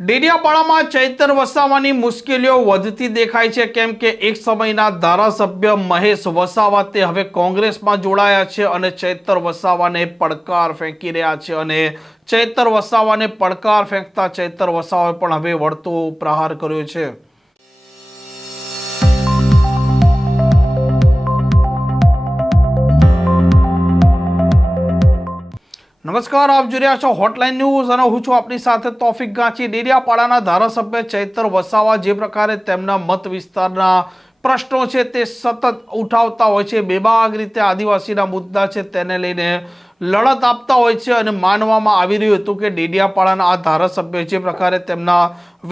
ડેડિયાપાડામાં ચૈતર વસાવાની મુશ્કેલીઓ વધતી દેખાય છે, કેમ કે એક સમયના ધારાસભ્ય મહેશ વસાવા તે હવે કોંગ્રેસમાં જોડાયા છે અને ચૈતર વસાવાને પડકાર ફેંકી રહ્યા છે. અને ચૈતર વસાવાને પડકાર ફેંકતા ચૈતર વસાવાએ પણ હવે વળતો પ્રહાર કર્યો છે. નમસ્કાર, આપ જોઈ રહ્યા છો હોટલાઇન ન્યૂઝ અને હું છું આપની સાથે તોફિક ગાંચી. ડેડિયાપાડાના ધારાસભ્ય ચૈતર વસાવા જે પ્રકારે તેમના મત વિસ્તારના પ્રશ્નો છે તે સતત ઉઠાવતા હોય છે, બેબાક રીતે આદિવાસીના મુદ્દા છે તેને લઈને લડત આપતા હોય છે અને માનવામાં આવી રહ્યું હતું કે ડેડિયાપાડાના આ ધારાસભ્ય જે પ્રકારે તેમના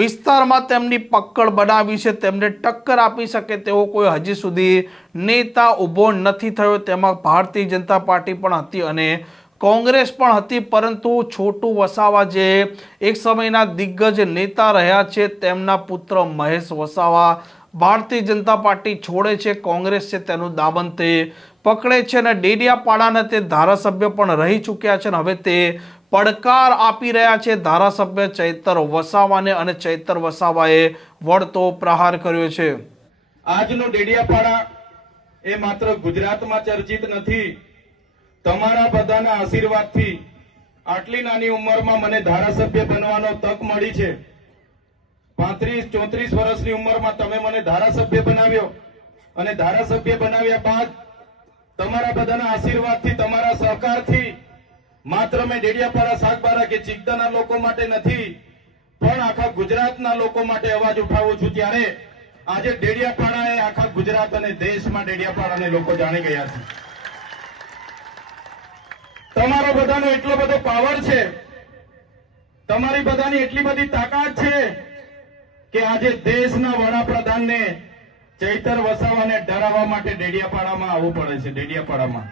વિસ્તારમાં તેમની પકડ બનાવી છે તેમને ટક્કર આપી શકે તેવો કોઈ હજી સુધી નેતા ઊભો નથી થયો. તેમાં ભારતીય જનતા પાર્ટી પણ હતી અને કોંગ્રેસ પણ હતી, પરંતુ છોટુ વસાવા જે એક સમયના દિગ્ગજ નેતા રહ્યા છે તેમના પુત્ર મહેશ વસાવા ભારતીય જનતા પાર્ટી છોડે છે, કોંગ્રેસ છે તેનું દામન તે પકડે છે અને ડેડિયાપાડાના તે ધારાસભ્ય પણ રહી ચૂક્યા છે અને હવે તે પડકાર આપી રહ્યા છે ધારાસભ્ય ચૈતર વસાવાને અને ચૈતર વસાવાએ વળતો પ્રહાર કર્યો છે. આજનો ડેડિયાપાડા એ માત્ર ગુજરાતમાં ચર્ચિત નથી. તમારા બધાના આશીર્વાદથી આટલી નાની ઉંમરમાં મને ધારાસભ્ય બનવાનો તક મળી છે. 35-34 વર્ષની ઉંમરમાં તમે મને ધારાસભ્ય બનાવ્યો અને ધારાસભ્ય બનાવ્યા બાદ તમારા બધાના આશીર્વાદથી, તમારા સહકારથી માત્ર મેં ડેડિયાપાડા, સાગબારા કે ચિકદાના લોકો માટે નથી પણ આખા ગુજરાતના લોકો માટે અવાજ ઉઠાવું છું. ત્યારે આજે ડેડિયાપાડા એ આખા ગુજરાત અને દેશમાં ડેડિયાપાડાને લોકો જાણી ગયા છે. તમારો બધાનો એટલો બધો પાવર છે, તમારી બધાની એટલી બધી તાકાત છે કે આજે દેશના વડાપ્રધાનને ચૈતર વસાવાને ડરાવવા માટે ડેડિયાપાડામાં આવવું પડે છે. ડેડિયાપાડામાં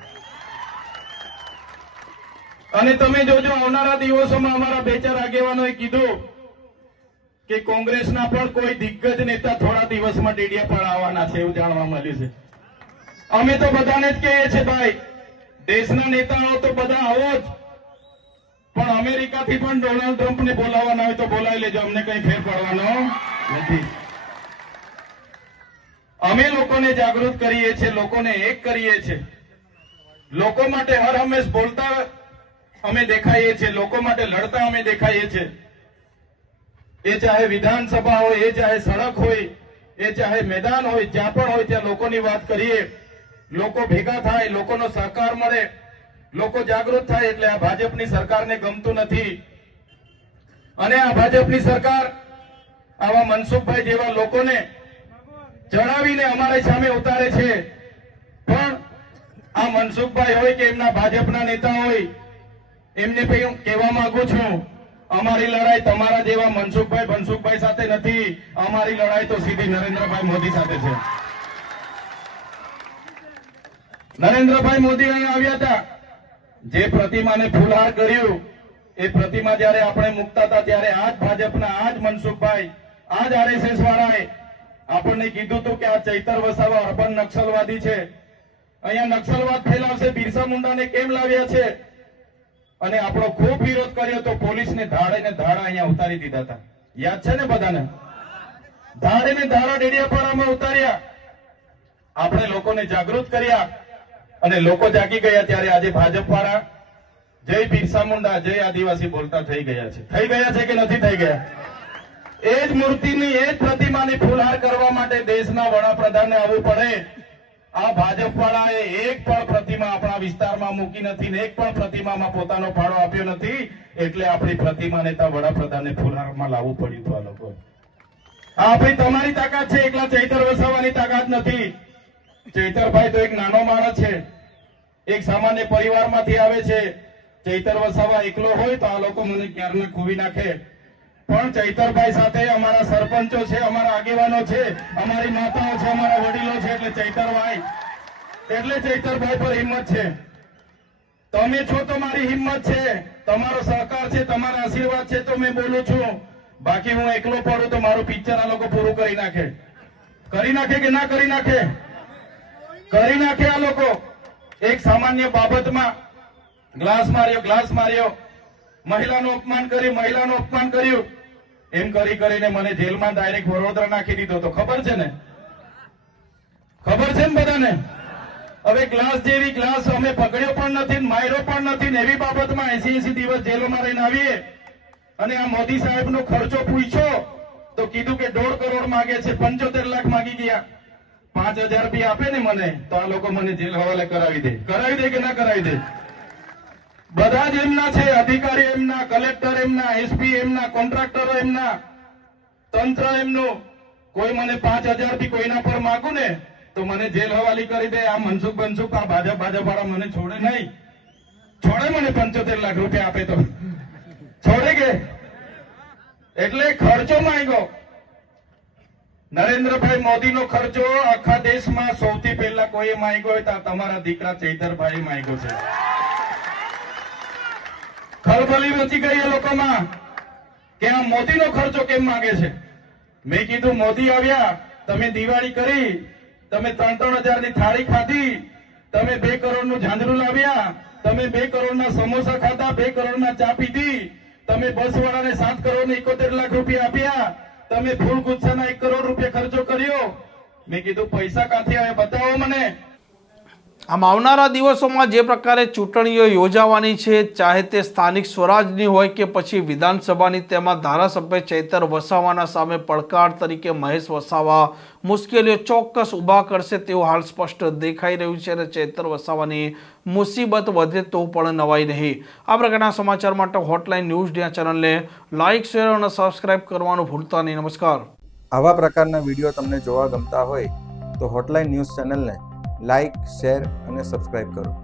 અને તમે જોજો આવનારા દિવસોમાં અમારા બે ચાર આગેવાનોએ કીધું કે કોંગ્રેસના પણ કોઈ દિગ્ગજ નેતા થોડા દિવસમાં ડેડિયાપાડા આવવાના છે એવું જાણવા મળ્યું છે. અમે તો બધાને જ કહીએ છીએ ભાઈ, દેશના નેતાઓ તો બધા આવો જ, પણ અમેરિકાથી પણ ડોનાલ્ડ ટ્રમ્પને બોલાવવાના હોય તો બોલાવી લેજો, અમને કઈ ફેર પડવાનો નથી. અમે લોકોને જાગૃત કરીએ છીએ, લોકોને એક કરીએ છીએ, લોકો માટે હર હંમેશ બોલતા અમે દેખાઈએ છીએ, લોકો માટે લડતા અમે દેખાઈએ છીએ. એ ચાહે વિધાનસભા હોય, એ ચાહે સડક હોય, એ ચાહે મેદાન હોય, જ્યાં પણ હોય ત્યાં લોકોની વાત કરીએ. લોકો ભેગા થાય, લોકોનો સહકાર મળે, લોકો જાગૃત થાય. એટલે આ ભાજપની સરકારને ગમતું નથી અને આ ભાજપની સરકાર આવા મનસુખભાઈ જેવા લોકોને જણાવીને અમારી સામે ઉતારે છે. પણ આ મનસુખભાઈ હોય કે એમના ભાજપના નેતા હોય, એમને હું કહેવા માંગુ છું, અમારી લડાઈ તમારા જેવા મનસુખભાઈ સાથે નથી. અમારી લડાઈ તો સીધી નરેન્દ્રભાઈ મોદી સાથે છે. નરેન્દ્રભાઈ મોદી અહીં આવ્યા હતા, જે પ્રતિમાને ફૂલહાર કર્યું, એ પ્રતિમા જયારે આપણે મૂકતા હતા ત્યારે આ જ ભાજપના, આ જ મનસુખભાઈ, આ જ આરએસએસ વાળાએ આપણને કીધું હતું કે આ ચૈતર વસાવા અર્બન નક્સલવાદી છે, અહીંયા નક્સલવાદ ફેલાવશે, બિરસા મુંડાને કેમ લાવ્યા છે. અને આપણો ખૂબ વિરોધ કર્યો તો પોલીસને ધાડે ને ધાડા અહીંયા ઉતારી દીધા હતા. યાદ છે ને બધાને? ધાડે ને ધાડા ડેડિયાપાડામાં ઉતાર્યા. આપણે લોકોને જાગૃત કર્યા અને લોકો જાગી ગયા. ત્યારે આજે ભાજપ વાળા જય બિરસા મુંડા, જય આદિવાસી બોલતા થઈ ગયા છે. થઈ ગયા છે કે નથી થઈ ગયા? એ જ મૂર્તિની, એ જ પ્રતિમાની ફૂલહાર કરવા માટે દેશના વડાપ્રધાનને આવવું પડે. આ ભાજપ વાળાએ એક પણ પ્રતિમા આપણા વિસ્તારમાં મૂકી નથી ને એક પણ પ્રતિમામાં પોતાનો ફાળો આપ્યો નથી. એટલે આપણી પ્રતિમાને ત્યાં વડાપ્રધાનને ફૂલહારમાં લાવવું પડ્યું હતું. આ લોકો આપણી તમારી તાકાત છે, એકલા ચૈતર વસાવાની તાકાત નથી. ચૈતરભાઈ તો એક નાનો માણસ છે, એક સામાન્ય પરિવારમાંથી આવે છે. ચૈતર વસાવા એકલો હોય તો આ લોકો મને ક્યારના ખોવી નાખે, પણ ચૈતરભાઈ સાથે અમારા સરપંચો છે, અમારા આગેવાનો છે, અમારી માતાઓ છે, અમારા વડીલો છે. એટલે ચૈતરભાઈ પર હિંમત છે. તમે છો તો મારી હિંમત છે, તમારો સહકાર છે, તમારા આશીર્વાદ છે તો મેં બોલું છું. બાકી હું એકલો પડું તો મારું પિક્ચર આ લોકો પૂરું કરી નાખે. કરી નાખે કે ના કરી નાખે? કરી નાખે. આ લોકો એક સામાન્ય બાબતમાં ગ્લાસ માર્યો, મહિલાનું અપમાન કર્યું, એમ કરી કરીને મને જેલમાં ડાયરેક્ટ વડોદરા નાખી દીધો તો ખબર છે ને? ખબર છે ને બધાને? હવે ગ્લાસ જેવી ગ્લાસ અમે પકડ્યો પણ નથી, માર્યો પણ નથી ને એવી બાબતમાં 80 દિવસ જેલોમાં રહીને આવીએ અને આ મોદી સાહેબનો ખર્ચો પૂછ્યો તો કીધું કે 1.5 કરોડ માંગે છે, 75 લાખ માંગી ગયા. 5,000 બી આપે ને મને તો આ લોકો મને જેલ હવાલે કરાવી દે કે ના કરાવી દે? બધા જ એમના છે, અધિકારી એમના, કલેક્ટર એમના, એસપી એમના, કોન્ટ્રાક્ટરો એમના, તંત્ર એમનું. કોઈ મને 5,000 બી કોઈના પર માંગુ ને તો મને જેલ હવાલી કરી દે. આ મનસુખ આ ભાજપ વાળા મને છોડે નહીં. છોડે મને 75 લાખ રૂપિયા આપે તો છોડે કે? એટલે ખર્ચો માંગ્યો. નરેન્દ્રભાઈ મોદીનો ખર્ચો આખા દેશમાં સૌથી પહેલા કોઈ માંગ્યો હોય તો તમારા દીકરા ચૈતરભાઈ માંગ્યો છે. ખળભળી મચી ગઈ એ લોકોમાં કે આ મોદીનો ખર્ચો કેમ માંગે છે. મેં કીધું મોદી આવ્યા, તમે દિવાળી કરી, તમે 3,000 ની થાળી ખાધી, તમે 2 કરોડનું ઝાંઝરું લાવ્યા, તમે 2 કરોડના સમોસા ખાધા, 2 કરોડના ચા પીધી, તમે બસ વાળાને 7 કરોડ ને 71 લાખ રૂપિયા આપ્યા, તમે ફૂલ ગુચ્છાના 1 કરોડ રૂપિયા ખર્ચો કર્યો. મેં કીધું પૈસા ક્યાંથી આવે બતાવો મને. આમ આવનારા દિવસોમાં જે પ્રકારે ચૂંટણીઓ યોજાવાની છે, ચાહે તે સ્થાનિક સ્વરાજની હોય કે પછી વિધાનસભાની, તેમાં ધારાસભ્ય ચૈતર વસાવાના સામે પડકાર તરીકે મહેશ વસાવા મુશ્કેલીઓ ચોક્કસ ઊભા કરશે તેવું હાલ સ્પષ્ટ દેખાઈ રહ્યું છે અને ચૈતર વસાવાની મુસીબત વધે તો પણ નવાઈ નહીં. આ પ્રકારના સમાચાર માટે હોટલાઇન ન્યૂઝ ડે ચેનલને લાઇક, શેર અને સબસ્ક્રાઇબ કરવાનું ભૂલતા નહીં. નમસ્કાર. આવા પ્રકારના વિડીયો તમને જોવા ગમતા હોય તો હોટલાઇન ન્યૂઝ ચેનલને લાઇક, શેર અને સબસ્ક્રાઇબ કરો.